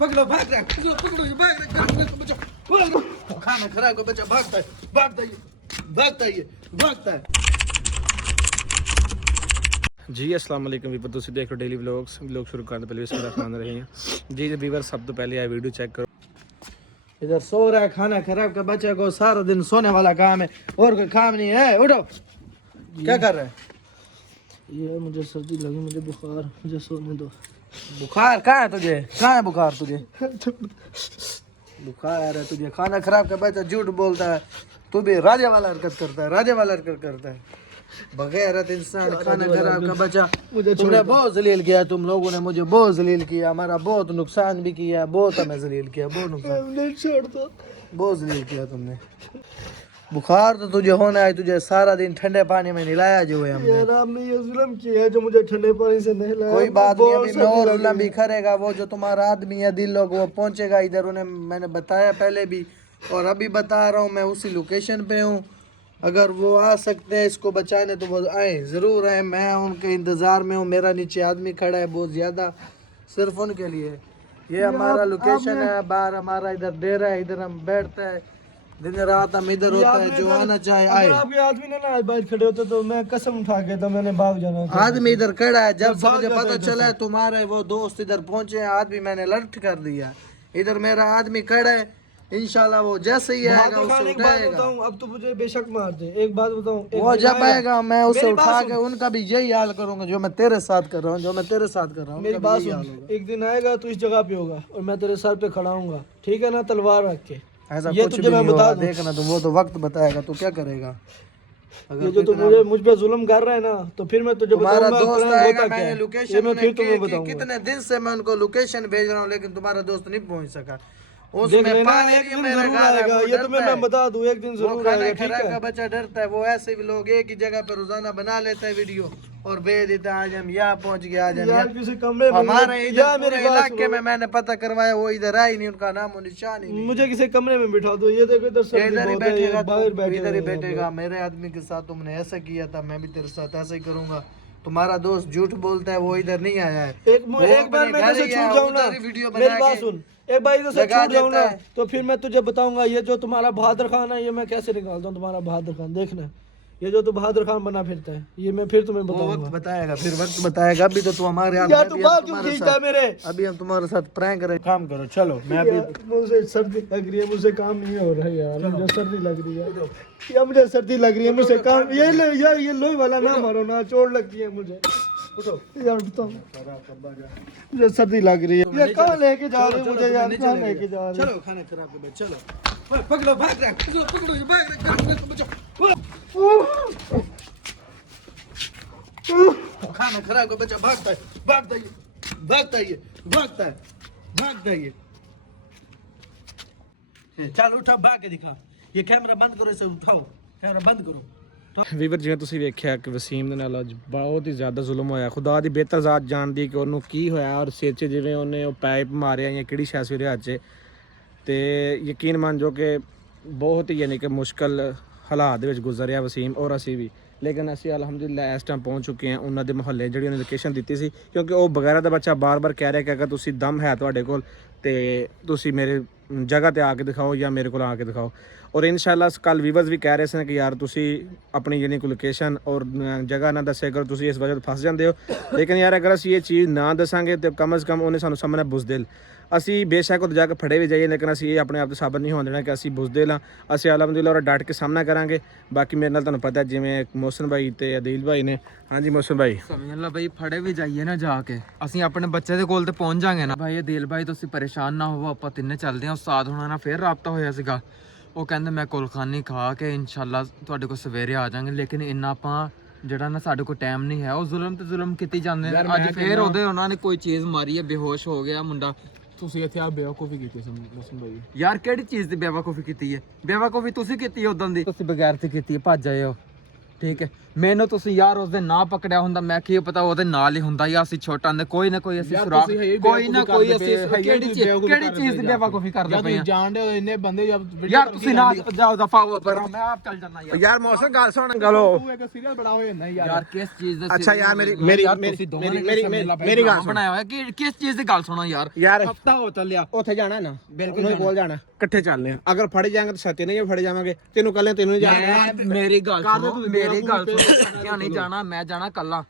पकड़ो भाग रहा है, पकड़ो ये भाग रहा है, बचाओ। खाना खराब का बच्चा भागता है, भागता है, भागता है, भागता है। जी अस्सलाम वालेकुम वीवर, तुसीं देख रहे हो डेली व्लॉग्स। व्लॉग शुरू करने पहले बिस्मिल्लाह रहे हैं जी वीवर। सब तो पहले आए वीडियो चेक करो। इधर सो रहा है, खाना खराब का बच्चा को सारा दिन सोने वाला काम है और कोई काम नहीं है। उठो, क्या कर रहे हैं? ये मुझे सर्दी लगी, मुझे बुखार, मुझे सोने दो। बुखार कहाँ है तुझे? कहाँ है बुखार तुझे? बुखार है तुझे? खाना खराब का बच्चा झूठ बोलता है। तू भी राजा वाला हरकत करता है, राजा वाला हरकत करता है। बगैरत इंसान, खाना खराब का बच्चा। तुमने बहुत जलील किया, तुम लोगों ने मुझे बहुत जलील किया, हमारा बहुत नुकसान भी किया, बहुत हमें जलील किया, बहुत नुकसान, बहुत जलील किया तुमने। बुखार तो तुझे होना है, तुझे सारा दिन ठंडे पानी में नहलाया जो है हमने। यार आपने ये जुल्म किया है जो मुझे ठंडे पानी से नहलाया। कोई बात नहीं, अभी मैं और जुल्म भी करेगा। वो जो तुम्हारा आदमी है दिल लोग, वो पहुंचेगा इधर। उन्हें मैंने बताया पहले भी और अभी बता रहा हूँ, मैं उसी लोकेशन पे हूँ। अगर वो आ सकते हैं इसको बचाने तो वो आए, ज़रूर आए। मैं उनके इंतज़ार में हूँ। मेरा नीचे आदमी खड़ा है बहुत ज़्यादा, सिर्फ उनके लिए। ये हमारा लोकेशन है, बाहर हमारा इधर डेरा है, इधर हम बैठते हैं दिन रात, हम इधर होता है। जो आना चाहे आए। आपके आदमी ने ना बाहर खड़े होते तो मैं कसम उठा के तो मैंने भाग जाना था। आदमी इधर खड़ा है, जब से मुझे पता चला है तुम्हारे वो दोस्त इधर पहुंचे हैं, आदमी मैंने अलर्ट कर दिया। इधर मेरा आदमी खड़ा है, इंशाल्लाह वो जैसे ही आएगा उसे उठाएगा। अब तो मुझे बेशक मार दे। एक बात बताऊं, वो जब आएगा मैं उसे उठा के उनका भी यही हाल करूंगा जो मैं तेरे साथ कर रहा हूँ, जो मैं तेरे साथ कर रहा हूँ। मेरी बात सुन, एक दिन आएगा तो इस जगह पे होगा और मैं तेरे सर पे खड़ा हूँगा, ठीक है ना, तलवार रख के। ऐसा ये कुछ तुझे भी मैं नहीं बता होगा, दूं। देखना तुम, वो तो वक्त बताएगा तू क्या करेगा। ये जो तू मुझ पे जुल्म कर रहा है ना, तो फिर मैं तुझे तुम्हारा बताऊंगा दोस्त कुरान आएगा, होता क्या मैंने है। लोकेशन ये मैं फिर तुम्हें बताऊंगा। कितने दिन से मैं उनको लोकेशन भेज रहा हूँ, लेकिन तुम्हारा दोस्त नहीं पहुंच सका। देख उसमें लेना, पानी एक भी दिन मेरे जरूर घर है, आएगा। वो ये तुम्हें डरता मैं है। बता दूं, एक दिन वो जरूर खाना आएगा, ठीक खराब है। का बच्चा डरता है। वो ऐसे भी लोग एक ही जगह पे रोजाना बना लेता है वीडियो और भेज देता है, आज हम यहाँ पहुंच गए, आज हम यार यहाँ। किसी कमरे में हमारे या इधर मेरी पूरे बात इलाके सुनो। में मैंने पता करवाया, वो इधर आए नहीं, उनका नाम और निशान ही नहीं। मुझे किसी कमरे में बिठा दो। ये देखो इधर सर्दी इधर ही बहुत है, ये बैठेगा, बाहर तू बैठे इधर ही हुए हैं बैठेगा। मेरे आदमी के साथ तुमने ऐसा किया था, मैं भी तेरे साथ ऐसा ही करूंगा। तुम्हारा दोस्त झूठ बोलता है, वो इधर नहीं आया है। एक बार मैं तुझे छूट जाऊं ना, मेरी बात सुन, एक बार इधर से छूट जाऊं ना तो फिर मैं तुझे बताऊंगा ये जो तुम्हारा बहादुर खान है, ये मैं कैसे निकालता हूँ तुम्हारा बहादुर खान। देखना, ये जो तू बहादुर खान बना फिरता है, ये मैं फिर तुम्हें वो बताऊंगा। वक्त बताएगा, फिर वक्त बताएगा। अभी तो तू हमारे यार तू बात क्यों खींचता है मेरे? अभी हम तुम्हारे साथ प्रैंक करें, काम करो। चलो मैं अभी मुझे सर्दी लग रही है, मुझसे काम नहीं हो रहा है यार। मुझे सर्दी लग रही है यार, मुझे सर्दी लग रही है, मुझसे काम। ये लोही वाला ना मारो ना, चोट लगती है मुझे। उठो यार, उठो, मुझे सर्दी लग रही है। ये कहाँ लेके जा रहे हो मुझे यार? कहाँ लेके जा रहे हो? चलो खाना खराब कर, चलो पकड़ो भाग रहा है, पकड़ो ये भाग रहा है, बचाओ। खाना खराब का बच्चा भागता है, भागता है, भागता है, भागता है, भागता है। चल उठा, भाग के दिखा। ये कैमरा बंद करो, इसे उठाओ, कैमरा बंद करो। ਵੀਵਰ ਜਿਵੇਂ ਤੁਸੀਂ ਵੇਖਿਆ ਕਿ ਵਸੀਮ ਦੇ ਨਾਲ ਅੱਜ ਬਹੁਤ ਹੀ ਜ਼ਿਆਦਾ ਜ਼ੁਲਮ ਹੋਇਆ। ਖੁਦਾ ਦੀ ਬਿਹਤਰ ਜ਼ਾਤ ਜਾਣਦੀ ਕਿ ਉਹਨੂੰ ਕੀ ਹੋਇਆ ਔਰ ਸਿਰ 'ਚ ਜਿਵੇਂ ਉਹਨੇ ਉਹ ਪਾਈਪ ਮਾਰਿਆ ਜਾਂ ਕਿਹੜੀ ਸ਼ੈ ਸੀ ਉਹਦੇ ਹੱਥ 'ਚ। ਤੇ ਯਕੀਨ ਮੰਨ ਜੋ ਕਿ ਬਹੁਤ ਹੀ ਯਾਨੀ ਕਿ ਮੁਸ਼ਕਲ ਹਾਲਾਤ ਦੇ ਵਿੱਚ ਗੁਜ਼ਰਿਆ ਵਸੀਮ ਔਰ ਅਸੀਂ ਵੀ। ਲੇਕਿਨ ਅਸੀਂ ਅਲਹਮਦੁਲਿਲਾ ਇਸ ਟਾਈਮ ਪਹੁੰਚ ਚੁੱਕੇ ਹਾਂ ਉਹਨਾਂ ਦੇ ਮੁਹੱਲੇ ਜਿਹੜੀ ਉਹਨੇ ਲੋਕੇਸ਼ਨ ਦਿੱਤੀ ਸੀ, ਕਿਉਂਕਿ ਉਹ ਬਗੈਰਾ ਦਾ ਬੱਚਾ ਬਾਰ-ਬਾਰ ਕਹਿ ਰਿਹਾ ਕਿ ਅਗਰ ਤੁਸੀਂ ਦਮ ਹੈ ਤੁਹਾਡੇ ਕੋਲ ਤੇ ਤੁਸੀਂ ਮੇਰੇ ਜਗ੍ਹਾ ਤੇ ਆ ਕੇ ਦਿਖਾਓ ਜਾਂ ਮੇਰੇ ਕੋਲ ਆ ਕੇ ਦਿਖਾਓ। ਔਰ ਇਨਸ਼ਾਅੱਲਾ ਕੱਲ ਵੀਵਰਸ ਵੀ ਕਹਿ ਰਹੇ ਸਨ ਕਿ ਯਾਰ ਤੁਸੀਂ ਆਪਣੀ ਜਿਹੜੀ ਕੋਈ ਲੋਕੇਸ਼ਨ ਔਰ ਜਗ੍ਹਾ ਨਾ ਦੱਸਿਆ ਕਰੋ, ਤੁਸੀਂ ਇਸ ਵਜ੍ਹਾ ਤੋਂ ਫਸ ਜਾਂਦੇ ਹੋ। ਲੇਕਿਨ ਯਾਰ ਅਗਰ ਅਸੀਂ ਇਹ ਚੀਜ਼ ਨਾ ਦੱਸਾਂਗੇ ਤੇ ਕਮ ਅਜ਼ ਕਮ ਉਹਨੇ ਸਾਨੂੰ ਸਮਝਣਾ ਬੁਜ਼ਦਿਲ। ਅਸੀਂ ਬੇਸ਼ੱਕ ਉੱਥੇ ਜਾ ਕੇ ਫੜੇ ਵੀ ਜਾਈਏ, ਲੇਕਿਨ ਅਸੀਂ ਇਹ ਆਪਣੇ ਆਪ ਤੋਂ ਸਾਬਤ ਨਹੀਂ ਹੋਣ ਦੇਣਾ ਕਿ ਅਸੀਂ ਬੁਜ਼ਦਿਲ ਹਾਂ। ਅਸੀਂ ਅਲਹਮਦੁਲਿਲਾ ਔਰ ਡਟ ਕੇ ਸਾਹਮਣਾ ਕਰਾਂਗੇ। ਬਾਕੀ ਮੇਰੇ ਨਾਲ ਤੁਹਾਨੂੰ ਪਤਾ ਜਿਵੇਂ ਮੋਹਸਨ ਭਾਈ ਤੇ ਅਦੀਲ ਭਾਈ ਨੇ। ਹਾਂਜੀ ਮੋਹਸਨ ਭਾਈ, ਸਮਝ ਲਾ ਭਾਈ, ਫੜੇ ਵੀ ਜਾਈਏ ਨਾ ਜਾ ਕੇ, ਅਸੀਂ ਆਪਣੇ ਬੱਚੇ ਦੇ ਕੋਲ ਤੇ ਪਹੁੰਚ ਜਾਾਂਗੇ ਨਾ ਭਾਈ। ਅਦੀਲ ਭਾਈ ਤੁਸੀਂ ਪਰੇਸ਼ਾਨ ਨਾ ਹੋਵੋ, ਆਪਾਂ ਤਿੰਨੇ ਚੱਲਦੇ ਹਾਂ। ਉਸਤਾਦ ਹੋਣਾ ਨਾਲ ਫੇਰ ਰਾਬਤਾ ਹੋਇਆ ਸੀਗਾ, ਉਹ ਕਹਿੰਦੇ ਮੈਂ ਕੁਲਖਾਨੀ ਖਾ ਕੇ ਇਨਸ਼ਾਅੱਲਾ ਤੁਹਾਡੇ ਕੋਲ ਸਵੇਰੇ ਆ ਜਾਾਂਗੇ। ਲੇਕਿਨ ਇੰਨਾ ਆਪਾਂ ਜਿਹੜਾ ਨਾ ਸਾਡੇ ਕੋਲ ਟਾਈਮ ਨਹੀਂ ਹੈ। ਉਹ ਜ਼ੁਲਮ ਤੇ ਜ਼ੁਲਮ ਕੀਤੀ ਜਾਂਦੇ ਨੇ। ਅੱਜ ਫੇਰ ਉਹਦੇ ਉਹਨਾਂ ਨੇ ਕੋਈ ਚੀਜ਼ ਮਾਰੀ ਹੈ, ਬੇਹੋਸ਼ ਹੋ ਗਿਆ ਮੁੰਡਾ। ਤੁਸੀਂ ਇੱਥੇ ਆ ਬੇਵਕੂਫੀ ਕੀਤੀ ਸੀ ਮੋਹਸਨ ਭਾਈ। ਯਾਰ ਕਿਹੜੀ ਚੀਜ਼ ਦੀ ਬੇਵਕੂਫੀ ਕੀਤੀ ਹੈ? ਬੇਵਕੂਫੀ ਤੁਸੀਂ ਕੀਤੀ ਹੈ ਉਦੋਂ ਦੀ, ਤੁਸੀਂ ਬਗੈਰ ਤੇ ਕੀਤੀ ਹੈ, ਭੱਜ ਆਏ ਹੋ, ਠੀਕ ਹੈ। ਮੈਨੂੰ ਤੁਸੀਂ ਯਾਰ ਉਸ ਦਿਨ ਨਾ ਪਕੜਿਆ ਹੁੰਦਾ ਮੈਂ ਕੀ ਪਤਾ ਉਹਦੇ ਨਾਲ ਹੀ ਹੁੰਦਾ ਜਾਂ ਅਸੀਂ ਛੋਟਾ ਨੇ ਕੋਈ ਨਾ ਕੋਈ ਅਸੀਂ ਸੁਰਾਗ ਕੋਈ ਨਾ ਕੋਈ ਅਸੀਂ ਕਿਹੜੀ ਚੀਜ਼ ਦੀ ਬੇਵਕੂਫੀ ਕਰਦੇ ਪਏ ਆ ਜਾਣਦੇ ਹੋ ਇੰਨੇ ਬੰਦੇ ਯਾਰ ਤੁਸੀਂ ਨਾ ਜਾਓ ਦਫਾ ਹੋ ਪਰ ਮੈਂ ਆਪ ਚੱਲ ਜਾਣਾ ਯਾਰ ਮੌਸਮ ਗੱਲ ਸੁਣ ਗਲੋ ਤੂੰ ਇੱਕ ਸੀਰੀਅਲ ਬੜਾ ਹੋ ਜਾਂਦਾ ਯਾਰ ਕਿਸ ਚੀਜ਼ ਦਾ ਅੱਛਾ ਯਾਰ ਮੇਰੀ ਗੱਲ ਸੁਣ ਬਣਾਇਆ ਹੋਇਆ ਕਿ ਕਿਸ ਚੀਜ਼ ਦੀ ਗੱਲ ਸੁਣੋ ਯਾਰ ਯਾਰ ਹਫਤਾ ਹੋ ਚੱਲਿਆ ਉੱਥੇ ਜਾਣਾ ਨਾ ਬਿਲਕੁਲ ਉਹਦੇ ਕੋਲ ਜਾਣਾ ਇਕੱਠੇ ਚੱਲਦੇ ਆ ਅਗਰ ਫੜੇ ਜਾਵਾਂਗੇ ਤਾਂ ਸੱਤੇ ਨਹੀਂ ਫੜੇ ਜਾਵਾਂਗੇ ਤੈਨੂੰ ਕੱਲੇ ਤੈਨੂੰ ਹੀ ਜਾਣਾ ਮੇਰੀ ਗੱਲ ਸੁਣੋ ਕਿਉਂ ਨਹੀਂ ਜਾਣਾ ਮੈਂ ਜਾਣਾ ਕੱਲਾ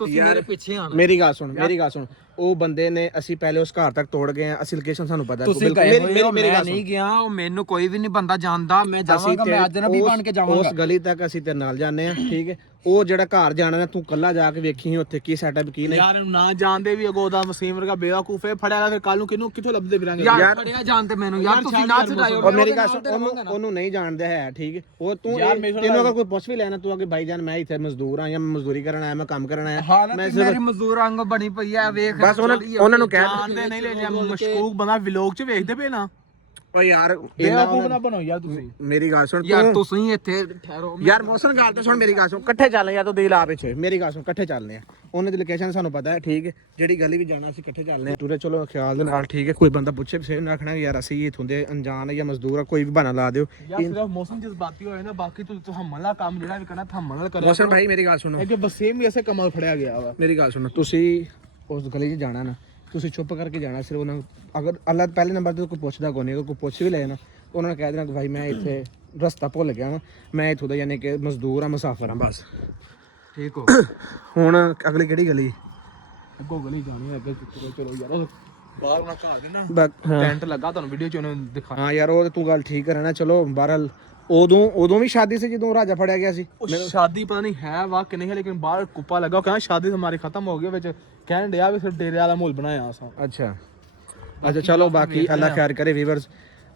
ਤੁਸੀਂ ਮੇਰੇ ਪਿੱਛੇ ਆਣਾ ਮੇਰੀ ਗੱਲ ਸੁਣ ਉਹ ਬੰਦੇ ਨੇ ਅਸੀਂ ਪਹਿਲੇ ਉਸ ਘਰ ਤੱਕ ਤੋੜ ਗਏ ਆ ਅਸੀਂ ਲੋਕੇਸ਼ਨ ਸਾਨੂੰ ਪਤਾ ਤੁਸੀਂ ਗਏ ਹੋਏ ਹੋ ਮੈਂ ਨਹੀਂ ਗਿਆ ਉਹ ਮੈਨੂੰ ਕੋਈ ਵੀ ਨਹੀਂ ਬੰਦਾ ਜਾਣਦਾ ਮੈਂ ਜਾਵਾਂਗਾ ਮੈਂ ਅੱਜ ਨਬੀ ਬਣ ਕੇ ਜਾਵਾਂਗਾ ਉਸ ਗਲੀ ਤੱਕ ਅਸੀਂ ਤੇਰੇ ਨਾਲ ਜਾਂਦੇ ਆ ਠੀਕ ਹੈ ਉਹ ਜਿਹੜਾ ਘਰ ਜਾਣਾ ਨਾ ਤੂੰ ਕੱਲਾ ਜਾ ਕੇ ਵੇਖੀ ਉੱਥੇ ਕੀ ਸੈਟਅਪ ਕੀ ਨਹੀਂ ਯਾਰ ਨਾ ਜਾਣਦੇ ਵੀ ਅਗੋ ਦਾ ਵਸੀਮ ਵਰਗਾ ਬੇਵਕੂਫ ਹੈ ਫੜਿਆ ਫਿਰ ਕੱਲ ਨੂੰ ਕਿੱਥੋਂ ਲੱਭਦੇ ਫਿਰਾਂਗੇ ਯਾਰ ਫੜਿਆ ਜਾਣਦੇ ਮੈਨੂੰ ਯਾਰ ਤੁਸੀਂ ਨਾ ਛਡਾਇਓ ਔਰ ਮੇਰੀ ਗੱਲ ਸੁਣ ਉਹਨੂੰ ਨਹੀਂ ਜਾਣਦਾ ਹੈ ਠੀਕ ਹੈ ਉਹ ਤੂੰ ਤੈਨੂੰ ਅਗਰ ਕੋਈ ਪੁੱਛ ਵੀ ਲੈਣਾ ਤੂੰ ਅਗੇ ਭਾਈ ਜਾਨ ਮੈਂ ਇੱਥੇ ਮਜ਼ਦੂਰ ਆ ਜਾਂ ਮਜ਼ਦੂਰੀ ਕਰਨ ਆਇਆ ਮੈਂ ਕੰਮ ਕਰਨ ਆਇਆ ਮੈਂ ਮੇਰੀ ਮਜ਼ਦੂਰ ਵਾਂਗ ਬਣੀ ਪਈ ਆ ਵੇਖ ਬਸ ਉਹਨਾਂ ਨੂੰ ਕਹਿ ਜਾਣਦੇ ਨਹੀਂ ਲੈ ਮਸ਼ਕੂਕ ਬੰਦਾ ਵਲੌਗ ਚ ਵੇਖਦੇ ਪਏ ਨਾ ਓ ਯਾਰ ਬੇਵਕੂਫ ਨਾ ਬਣੋ ਯਾਰ ਤੁਸੀਂ ਮੇਰੀ ਗੱਲ ਸੁਣ ਯਾਰ ਤੁਸੀਂ ਇੱਥੇ ਠਹਿਰੋ ਯਾਰ ਮੌਸਮ ਗੱਲ ਤੇ ਸੁਣ ਮੇਰੀ ਗੱਲ ਸੁਣ ਇਕੱਠੇ ਚੱਲਦੇ ਆ ਤੂੰ ਦਿਲ ਆ ਪਿੱਛੇ ਮੇਰੀ ਗੱਲ ਸੁਣ ਇਕੱਠੇ ਚੱਲਦੇ ਆ ਉਹਨਾਂ ਦੀ ਲੋਕੇਸ਼ਨ ਸਾਨੂੰ ਪਤਾ ਹੈ ਠੀਕ ਹੈ ਜਿਹੜੀ ਗਲੀ ਵੀ ਜਾਣਾ ਅਸੀਂ ਇਕੱਠੇ ਚੱਲਦੇ ਆ ਤੂੰ ਚਲੋ ਖਿਆਲ ਦੇ ਨਾਲ ਠੀਕ ਹੈ ਕੋਈ ਬੰਦਾ ਪੁੱਛੇ ਵੀ ਸੇਮ ਨਾ ਰੱਖਣਾ ਯਾਰ ਅਸੀਂ ਇਥੋਂ ਦੇ ਅਣਜਾਣ ਜਾਂ ਮਜ਼ਦੂਰ ਆ ਕੋਈ ਵੀ ਬਹਾਨਾ ਲਾ ਦਿਓ ਯਾਰ ਸਿਰਫ ਮੌਸਮ ਜਜ਼ਬਾਤੀ ਹੋਏ ਨਾ ਬਾਕੀ ਤੂੰ ਹਮਲਾ ਕੰਮ ਜਿਹੜਾ ਵੀ ਕਰਨਾ ਹਮਲਾ ਨਾਲ ਕਰੋ ਮੌਸਮ ਭਾਈ ਮੇਰੀ ਗੱਲ ਸੁਣੋ ਇਹ ਕਿ ਵਸੀਮ ਵੀ ਐਸੇ ਕਮਾਲ ਫੜਿਆ ਗਿਆ ਵਾ ਮੇਰੀ ਗੱਲ ਸੁਣੋ ਤੁਸੀਂ ਉਸ ਗਲੀ 'ਚ ਜਾਣਾ ਨਾ ਤੁਸੀਂ ਚੁੱਪ ਕਰਕੇ ਜਾਣਾ ਸਿਰਫ ਉਹਨਾਂ ਨੂੰ ਅਗਰ ਅੱਲਾ ਪਹਿਲੇ ਨੰਬਰ ਤੇ ਕੋਈ ਪੁੱਛਦਾ ਕੋਈ ਨਹੀਂ ਅਗਰ ਕੋਈ ਪੁੱਛ ਵੀ ਲੈ ਨਾ ਉਹਨਾਂ ਨੇ ਕਹਿ ਦੇਣਾ ਕਿ ਭਾਈ ਮੈਂ ਇੱਥੇ ਰਸਤਾ ਭੁੱਲ ਗਿਆ ਵਾਂ ਮੈਂ ਇੱਥੋਂ ਦਾ ਯਾਨੀ ਕਿ ਮਜ਼ਦੂਰ ਆ ਮੁਸਾਫਰ ਆ ਬਸ ਠੀਕ ਹੋ ਹੁਣ ਅਗਲੀ ਕਿਹੜੀ ਗਲੀ ਅੱਗੋਂ ਗਲੀ ਜਾਣੀ ਹੈ ਅੱਗੇ ਚਲੋ ਯਾਰ ਉਹ ਬਾਹਰ ਨਾ ਘਾ ਦੇ ਨਾ ਟੈਂਟ ਲੱਗਾ ਤੁਹਾਨੂੰ ਵੀਡੀਓ ਚ ਉਹਨੇ ਦਿਖਾ ਹਾਂ ਯਾਰ ਉਹ ਤੇ ਤੂੰ ਗੱਲ ਠੀਕ ਕਰਨਾ ਚਲੋ ਬਹਰਲ ਉਦੋਂ ਵੀ ਸ਼ਾਦੀ ਸੀ ਜਦੋਂ ਰਾਜਾ ਫੜਿਆ ਗਿਆ ਸੀ ਉਹ ਸ਼ਾਦੀ ਪਤਾ ਨਹੀਂ ਹੈ ਵਾ ਕਿ ਨਹੀਂ ਹੈ ਲੇਕਿਨ ਬਾਹਰ ਕੁੱਪਾ ਲੱਗਾ ਉਹ ਕਹਿੰਦਾ ਸ਼ਾਦੀ ਹਮਾਰੀ ਖਤਮ ਹੋ ਗਈ ਵਿੱਚ ਕਹਿਣ ਡਿਆ ਵੀ ਸਿਰ ਡੇਰੇ ਵਾਲਾ ਮਾਹੌਲ ਬਣਾਇਆ ਅਸਾਂ ਅੱਛਾ ਚਲੋ ਬਾਕੀ ਅੱਲਾ ਖੈਰ ਕਰੇ ਵੀਵਰਸ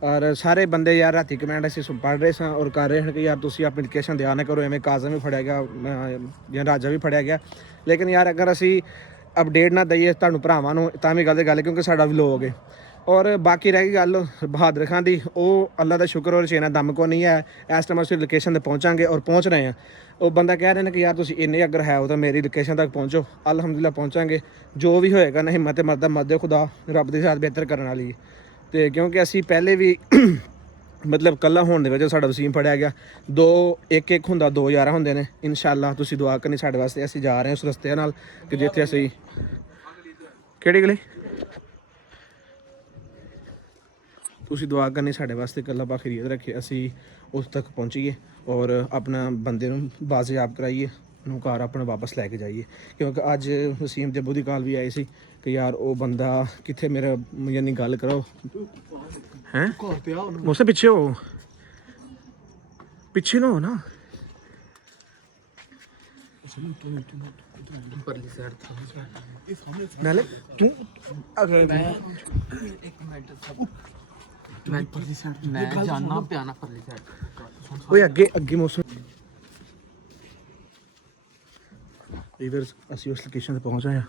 ਔਰ ਸਾਰੇ ਬੰਦੇ ਯਾਰ ਰਾਤੀ ਕਮੈਂਟ ਅਸੀਂ ਪੜ੍ਹ ਰਹੇ ਸਾਂ ਔਰ ਕਰ ਰਹੇ ਹਨ ਕਿ ਯਾਰ ਤੁਸੀਂ ਆਪਣੀ ਲੋਕੇਸ਼ਨ ਧਿਆਨ ਨਾ ਕਰੋ ਐਵੇਂ ਕਾਜ਼ਮ ਵੀ ਫੜਿਆ ਗਿਆ ਜਾਂ ਰਾਜਾ ਵੀ ਫੜਿਆ ਗਿਆ ਲੇਕਿਨ ਯਾਰ ਅਗਰ ਅਸੀਂ ਅਪਡੇਟ ਨਾ ਦਈਏ ਤੁਹਾਨੂੰ ਭਰਾਵਾਂ ਨੂੰ ਤਾਂ ਵੀ ਗੱਲ ਕਿਉਂਕਿ ਸਾਡਾ ਵੀ ਲੋਗ ਹੈ ਔਰ ਬਾਕੀ ਰਹਿ ਗਈ ਗੱਲ ਬਹਾਦਰ ਖਾਨ ਦੀ ਉਹ ਅੱਲਾ ਦਾ ਸ਼ੁਕਰ ਔਰ ਚੇਨਾ ਦਮ ਕੋ ਨਹੀਂ ਹੈ ਇਸ ਟਾਈਮ ਅਸੀਂ ਲੋਕੇਸ਼ਨ ਤੇ ਪਹੁੰਚਾਂਗੇ ਔਰ ਪਹੁੰਚ ਰਹੇ ਹਾਂ ਉਹ ਬੰਦਾ ਕਹਿ ਰਹੇ ਨੇ ਕਿ ਯਾਰ ਤੁਸੀਂ ਇੰਨੇ ਅਗਰ ਹੈ ਉਹ ਤਾਂ ਮੇਰੀ ਲੋਕੇਸ਼ਨ ਤੱਕ ਪਹੁੰਚੋ ਅਲਹਮਦੁਲਿਲਾ ਪਹੁੰਚਾਂਗੇ ਜੋ ਵੀ ਹੋਏਗਾ ਨਾ ਹਿੰਮਤ ਮਰਦਾ ਮਦਦ ਖੁਦਾ ਰੱਬ ਦੇ ਸਾਥ ਬਿਹਤਰ ਕਰਨ ਵਾਲੀ ਤੇ ਕਿਉਂਕਿ ਅਸੀਂ ਪਹਿਲੇ ਵੀ ਮਤਲਬ ਕੱਲਾ ਹੋਣ ਦੇ ਵਿੱਚ ਸਾਡਾ ਵਸੀਮ ਫੜਿਆ ਗਿਆ ਇੱਕ ਹੁੰਦਾ 2 11 ਹੁੰਦੇ ਨੇ ਇਨਸ਼ਾਅੱਲਾ ਤੁਸੀਂ ਦੁਆ ਕਰਨੀ ਸਾਡੇ ਵਾਸਤੇ ਅਸੀਂ ਜਾ ਰਹੇ ਹਾਂ ਉਸ ਰਸਤੇ ਨਾਲ ਕਿ ਜਿੱਥੇ ਅਸੀਂ ਕਿਹੜੀ ਗਲੀ ਤੁਸੀਂ ਦੁਆ ਕਰਨੀ ਸਾਡੇ ਵਾਸਤੇ ਕਿ ਅੱਲਾ ਪਾਕ ਖੈਰੀਅਤ ਰੱਖੇ ਅਸੀਂ ਉਸ ਤੱਕ ਪਹੁੰਚੀਏ ਔਰ ਆਪਣਾ ਬੰਦੇ ਨੂੰ ਬਾਜ਼ਿਆਬ ਕਰਾਈਏ ਉਹਨੂੰ ਘਰ ਆਪਣਾ ਵਾਪਸ ਲੈ ਕੇ ਜਾਈਏ ਕਿਉਂਕਿ ਅੱਜ ਵਸੀਮ ਦੇ ਬੁੱਧੀ ਕਾਲ ਵੀ ਆਏ ਸੀ ਕਿ ਯਾਰ ਉਹ ਬੰਦਾ ਕਿੱਥੇ ਮੇਰਾ ਯਾਨੀ ਗੱਲ ਕਰੋ ਹੈ ਮੋਸੇ ਪਿੱਛੇ ਹੋ ਨਾ ਪਰਲੀ ਸਾਈਡ ਥਾਂ ਨਾਲੇ ਤੂੰ ਅਗਰ ਮੈਂ ਜਾਨਣਾ ਪਿਆਣਾ ਪਰਲੀ ਸਾਈਡ ਓਏ ਅੱਗੇ ਮੌਸਮ ਵੀਵਰਸ ਅਸੀਂ ਉਸ ਲੋਕੇਸ਼ਨ ਤੇ ਪਹੁੰਚ ਆਏ ਆ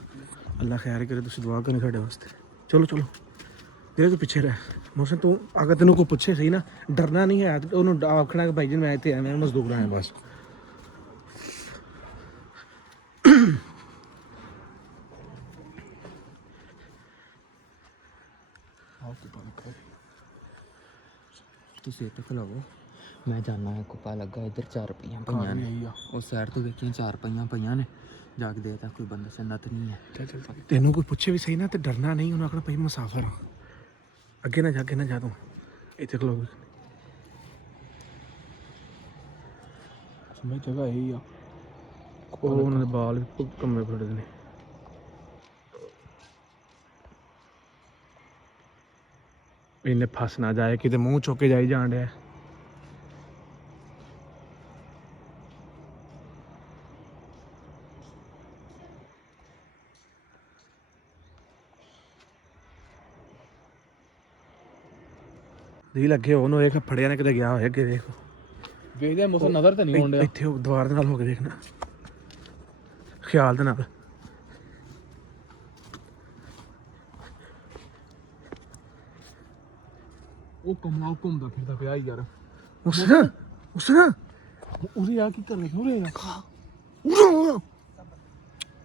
ਅੱਲਾ ਖੈਰ ਕਰੇ ਤੁਸੀਂ ਦੁਆ ਕਰਨੀ ਸਾਡੇ ਵਾਸਤੇ ਚਲੋ ਤੇਰੇ ਤੋਂ ਪਿੱਛੇ ਰਹਿ ਮੌਸਮ ਤੂੰ ਅਗਰ ਤੈਨੂੰ ਕੋਈ ਪੁੱਛੇ ਸਹੀ ਨਾ ਡਰਨਾ ਨਹੀਂ ਹੈ ਉਹਨੂੰ ਆਖਣਾ ਕਿ ਭਾਈ ਜੀ ਮੈਂ ਇੱਥੇ ਆਇਆ ਮਜ਼ਦੂਰ ਆਇਆ ਬਸ ਤੁਸੀਂ ਇੱਥੇ ਖਲਾਓ ਮੈਂ ਜਾਣਾ ਹੈ ਕੁੱਪਾ ਲੱਗਾ ਇੱਧਰ 4 ਰੁਪਈਆਂ ਪਈਆਂ ਨੇ ਉਸ ਸਾਈਡ ਤੋਂ ਵੇਖੀਆਂ 4 ਰੁਪਈਆਂ ਪਈਆਂ ਨੇ ਜਾ ਕੇ ਦੇਖਦਾ ਕੋਈ ਬੰਦਾ ਸੰਨਤ ਨਹੀਂ ਹੈ ਚੱਲ ਤੈਨੂੰ ਕੋਈ ਪੁੱਛੇ ਵੀ ਸਹੀ ਨਾ ਤੇ ਡਰਨਾ ਨਹੀਂ ਉਹਨੂੰ ਆਖਣਾ ਭਾਈ ਮੁਸਾਫਰ ਆ ਅੱਗੇ ਨਾ ਜਾ ਤੂੰ ਇੱਥੇ ਖਲੋ ਸਮਝ ਜਗ੍ਹਾ ਇਹੀ ਆ ਉਹ ਉਹਨਾਂ ਦੇ ਬਾਲ ਵੀ ਕੰਮੇ ਫੜਦੇ ਨੇ ਇਹਨੇ ਫਸ ਨਾ ਜਾਏ ਕਿਤੇ ਮੂੰਹ ਚੁੱਕ ਕੇ ਜਾਈ ਜਾਣ ਡਿਆ ਦੀ ਲੱਗੇ ਉਹਨੂੰ ਵੇਖ ਫੜਿਆ ਨੇ ਕਿਤੇ ਗਿਆ ਹੋਇਆ ਅੱਗੇ ਵੇਖ ਵੇਖਦੇ ਮੌਸਮ ਨਜ਼ਰ ਤੇ ਨਹੀਂ ਆਉਣ ਡਿਆ ਇੱਥੇ ਉਹ ਦੀਵਾਰ ਦੇ ਨਾਲ ਹੋ ਕੇ ਦੇਖਣਾ ਖਿਆਲ ਦੇ ਨਾਲ ਉਹ ਕਮਲਾ ਘੁੰਮਦਾ ਫਿਰਦਾ ਪਿਆ ਯਾਰ ਉਸ ਉਹਦੇ ਆ ਕੀ ਕਰ ਰਿਹਾ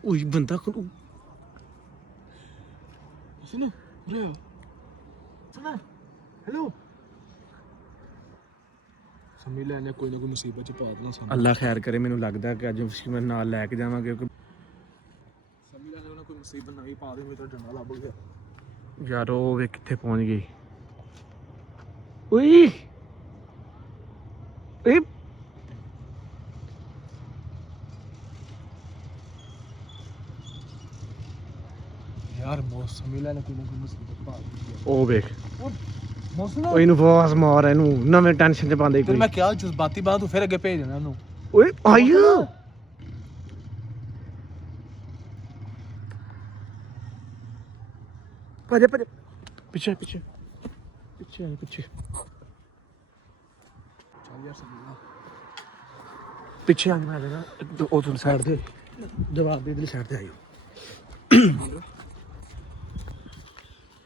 ओए बंदा सुनो उरे आओ सुना हेलो ਸਮੀਲਾ ਨੇ ਕੋਈ ਨਾ ਕੋਈ ਮੁਸੀਬਤ ਚ ਪਾ ਦੇਣਾ ਸਾਨੂੰ ਅੱਲਾ ਖੈਰ ਕਰੇ ਮੈਨੂੰ ਲੱਗਦਾ ਕਿ ਅੱਜ ਵਸੀਮ ਨੂੰ ਨਾਲ ਲੈ ਕੇ ਜਾਵਾਂਗੇ ਕਿਉਂਕਿ ਸਮੀਲਾ ਨੇ ਉਹਨਾਂ ਕੋਈ ਮੁਸੀਬਤ ਨਵੀਂ ਪਾ ਦੇ ਮੇਰੇ ਤਾਂ ਡੰਡਾ ਲੱਭ ਗਿਆ ਯਾਰ ਉਹ ਵੇ ਕਿੱਥੇ ਪਹੁੰਚ ਗਈ ਓਏ ਏ ਯਾਰ ਸਮੀਲਾ ਨੇ ਕੋਈ ਨਾ ਕੋਈ ਮੁਸੀਬਤ ਪਾ ਦਿੱਤੀ ਉਹ ਵੇਖ ਮੌਸਮ ਉਹ ਇਹਨੂੰ ਆਵਾਜ਼ ਮਾਰ ਇਹਨੂੰ ਨਵੇਂ ਟੈਨਸ਼ਨ ਚ ਪਾਉਂਦੇ ਤੇ ਕੋਈ ਮੈਂ ਕਿਹਾ ਜਜ਼ਬਾਤੀ ਬਾਤ ਤੂੰ ਫਿਰ ਅੱਗੇ ਭੇਜ ਦੇਣਾ ਉਹਨੂੰ ਓਏ ਆਇਆ ਭੱਜ ਭੱਜ ਪਿੱਛੇ ਪਿੱਛੇ ਪਿੱਛੇ ਆ ਪਿੱਛੇ ਚੱਲ ਯਾਰ ਸਮੀਲਾ ਪਿੱਛੇ ਆ ਮੈਂ ਦੇਣਾ ਉਹ ਤੋਂ ਸਾਈਡ ਤੇ ਜਵਾਬ ਦੇ ਇਧਰਲੀ ਸਾਈਡ ਤੇ ਆਇਓ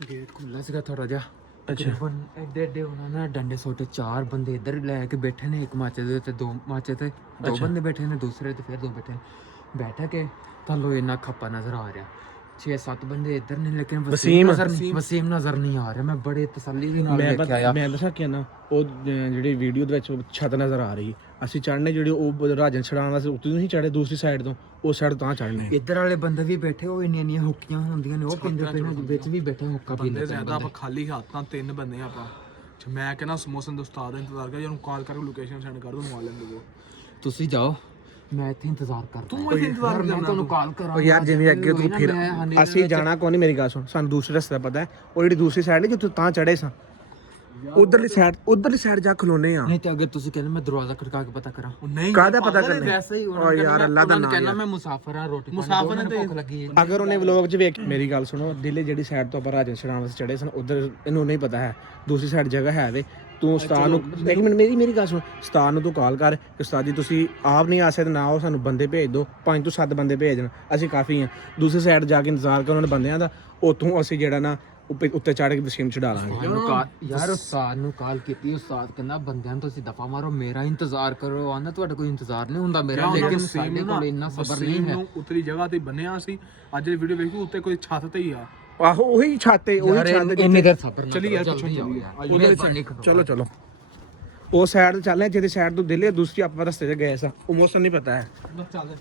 ਗੇਟ ਖੁੱਲਾ ਸੀਗਾ ਥੋੜਾ ਜਿਹਾ ਅੱਛਾ ਐਡੇ ਐਡੇ ਉਹਨਾਂ ਨੇ ਡੰਡੇ ਸੋਟੇ 4 ਬੰਦੇ ਇੱਧਰ ਲੈ ਕੇ ਬੈਠੇ ਨੇ ਇੱਕ ਮਾਚੇ ਦੇ ਉੱਤੇ 2 ਮਾਚੇ ਤੇ 2 ਬੰਦੇ ਬੈਠੇ ਨੇ ਦੂਸਰੇ ਤੇ ਫਿਰ 2 ਬੈਠੇ ਨੇ ਬੈਠਾ ਕੇ ਤੁਹਾਨੂੰ ਇੰਨਾ ਖੱਪਾ ਨਜ਼ਰ ਆ ਰਿਹਾ 6-7 ਬੰਦੇ ਇੱਧਰ ਨੇ ਲੇਕਿਨ ਵਸੀਮ ਵਸੀਮ ਨਜ਼ਰ ਨਹੀਂ ਆ ਰਿਹਾ ਮੈਂ ਬੜੇ ਤਸੱਲੀ ਦੇ ਨਾਲ ਦੇਖਿਆ ਆ ਮੈਂ ਦੱਸਾਂ ਕਿ ਨਾ ਉਹ ਜਿਹੜੀ ਵੀਡੀਓ ਦੇ ਵਿੱਚ ਛੱਤ ਨਜ਼ਰ ਆ ਰਹੀ ਅਸੀਂ ਚੜਨੇ ਜਿਹੜੇ ਉਹ ਰਾਜਨ ਛੜਾਉਣ ਵਾਸਤੇ ਉੱਤੇ ਨਹੀਂ ਚੜੇ ਦੂਸਰੀ ਸਾਈਡ ਤੋਂ ਉਸ ਸਾਈਡ ਤਾਂ ਚੜਨੇ ਇੱਧਰ ਵਾਲੇ ਬੰਦੇ ਵੀ ਬੈਠੇ ਉਹ ਇੰਨੀਆਂ ਹੁੱਕੀਆਂ ਹੁੰਦੀਆਂ ਨੇ ਉਹ ਪਿੰਦੇ ਪਏ ਨੇ ਵਿੱਚ ਵੀ ਬੈਠੇ ਹੁੱਕਾ ਪੀਂਦੇ ਬੰਦੇ ਪਏ ਜ਼ਿਆਦਾ ਬੰਦੇ। ਆਪਾਂ ਖਾਲੀ ਹੱਥ ਨਾਲ 3 ਬੰਦੇ ਆਪਾਂ ਅੱਛਾ ਮੈਂ ਕਹਿੰਦਾ ਸਮੋਸਨ ਦੇ ਉਸਤਾਦ ਦਾ ਇੰਤਜ਼ਾਰ ਕਰ ਉਹਨੂੰ ਕਾਲ ਕਰਕੇ ਲੋਕੇਸ਼ਨ ਸੈਂਡ ਕਰ ਦੋ ਮਵਾ ਲੈਂਦੇ ਤੁਸੀਂ ਜਾਓ ਮੈਂ ਇੱਥੇ ਇੰਤਜ਼ਾਰ ਕਰਦਾ ਤੂੰ ਇੱਥੇ ਇੰਤਜ਼ਾਰ ਮੈਂ ਤੁਹਾਨੂੰ ਕਾਲ ਕਰਾਂ ਉਹ ਯਾਰ ਜਿਵੇਂ ਅੱਗੇ ਤੂੰ ਫਿਰ ਅਸੀਂ ਜਾਣਾ ਕੋਈ ਨਹੀਂ ਮੇਰੀ ਗੱਲ ਸੁਣ ਸਾਨੂੰ ਦੂਸਰੇ ਰਸਤੇ ਦਾ ਪਤਾ ਹੈ ਉਹ ਜਿਹੜੀ ਦੂਸਰੀ ਸਾਈਡ ਨਹੀਂ ਜਿੱਥੇ ਤਾਂ ਚੜੇ ਸਾਂ ਉਧਰਲੀ ਸਾਈਡ ਜਾ ਖਲੋਨੇ ਆ ਨਹੀਂ ਤੇ ਅੱਗੇ ਤੁਸੀਂ ਕਹਿੰਦੇ ਮੈਂ ਦਰਵਾਜ਼ਾ ਖੜਕਾ ਕੇ ਪਤਾ ਕਰਾਂ ਉਹ ਨਹੀਂ ਕਾਹਦਾ ਪਤਾ ਕਰਨਾ ਵੈਸੇ ਹੀ ਓ ਯਾਰ ਅੱਲਾ ਦਾ ਨਾਮ ਕਹਿੰਦਾ ਮੈਂ ਮੁਸਾਫਰ ਆ ਰੋਟੀ ਮੁਸਾਫਰ ਨੇ ਭੁੱਖ ਲੱਗੀ ਹੈ ਅਗਰ ਉਹਨੇ ਵਲੌਗ 'ਚ ਵੇਖ ਮੇਰੀ ਗੱਲ ਸੁਣੋ ਦਿੱਲੀ ਜਿਹੜੀ ਸਾਈਡ ਤੋਂ ਆਪਾਂ ਰਾਜਨ ਛੜਾਉਣ ਵਾਸਤੇ ਚੜੇ ਸਨ ਉਧਰ ਇਹਨੂੰ ਨਹੀਂ ਪਤਾ ਹੈ ਦੂਸਰੀ ਸਾਈਡ ਜਗ੍ਹਾ ਹੈ ਵੇ ਤੂੰ ਉਸਤਾਦ ਨੂੰ ਇੱਕ ਮਿੰਟ ਮੇਰੀ ਗੱਲ ਸੁਣ ਉਸਤਾਦ ਨੂੰ ਤੂੰ ਕਾਲ ਕਰ ਕਿ ਉਸਤਾਦ ਜੀ ਤੁਸੀਂ ਆਪ ਨਹੀਂ ਆ ਸਕਦੇ ਨਾ ਉਹ ਸਾਨੂੰ ਬੰਦੇ ਭੇਜ ਦਿਓ 5 ਤੋਂ 7 ਬੰਦੇ ਭੇਜ ਦੇਣ ਅਸੀਂ ਕਾਫੀ ਹਾਂ ਦੂਸਰੀ ਸਾਈਡ ਜਾ ਕੇ ਇੰਤਜ਼ਾਰ ਕਰ ਉਹਨਾਂ ਨੇ ਬੰਦਿਆਂ ਦਾ ਉੱਥੋਂ ਅਸੀਂ ਜਿਹੜਾ ਨਾ ਉੱਤੇ ਚੜ੍ਹ ਕੇ ਵਸੀਮ ਚੜਾ ਲਾਂਗੇ ਯਾਰ ਉਸਤਾਦ ਨੂੰ ਕਾਲ ਕੀਤੀ ਉਸਤਾਦ ਕਹਿੰਦਾ ਬੰਦਿਆਂ ਨੂੰ ਤੁਸੀਂ ਦਫਾ ਮਾਰੋ ਮੇਰਾ ਇੰਤਜ਼ਾਰ ਕਰੋ ਆਂਦਾ ਤੁਹਾਡਾ ਕੋਈ ਇੰਤਜ਼ਾਰ ਨਹੀਂ ਹੁੰਦਾ ਮੇਰਾ ਲੇਕਿਨ ਸਾਡੇ ਕੋਲ ਇੰਨਾ ਸਬਰ ਨਹੀਂ ਹੈ ਉਤਰੀ ਜਗ੍ਹਾ ਤੇ ਬੰਨਿਆ ਸੀ ਅੱਜ ਦੀ ਵੀਡੀਓ ਵੇਖੀ ਉੱਤੇ ਕੋਈ ਛੱਤ ਤੇ ਹੀ ਆ ਆਹੋ ਉਹੀ ਛਾਤੇ ਇੰਨੇ ਦੇਰ ਸਬਰ ਨਾ ਚਲੀ ਯਾਰ ਕਰੋ, ਪਿੱਛੋਂ ਜਲਦੀ ਚੱਲੀਏ। ਆਓ ਯਾਰ। ਉਹਦੇ ਵਿੱਚ ਚਲੋ ਉਹ ਸਾਈਡ ਤੇ ਚੱਲਦੇ ਜਿਹਦੇ ਸਾਈਡ ਤੋਂ ਦਿੱਲੀ ਦੂਸਰੀ ਆਪਾਂ ਰਸਤੇ ਤੇ ਗਏ ਸਾਂ ਉਹ ਮੌਸਮ ਨਹੀਂ ਪਤਾ ਹੈ ਚੱਲਦੇ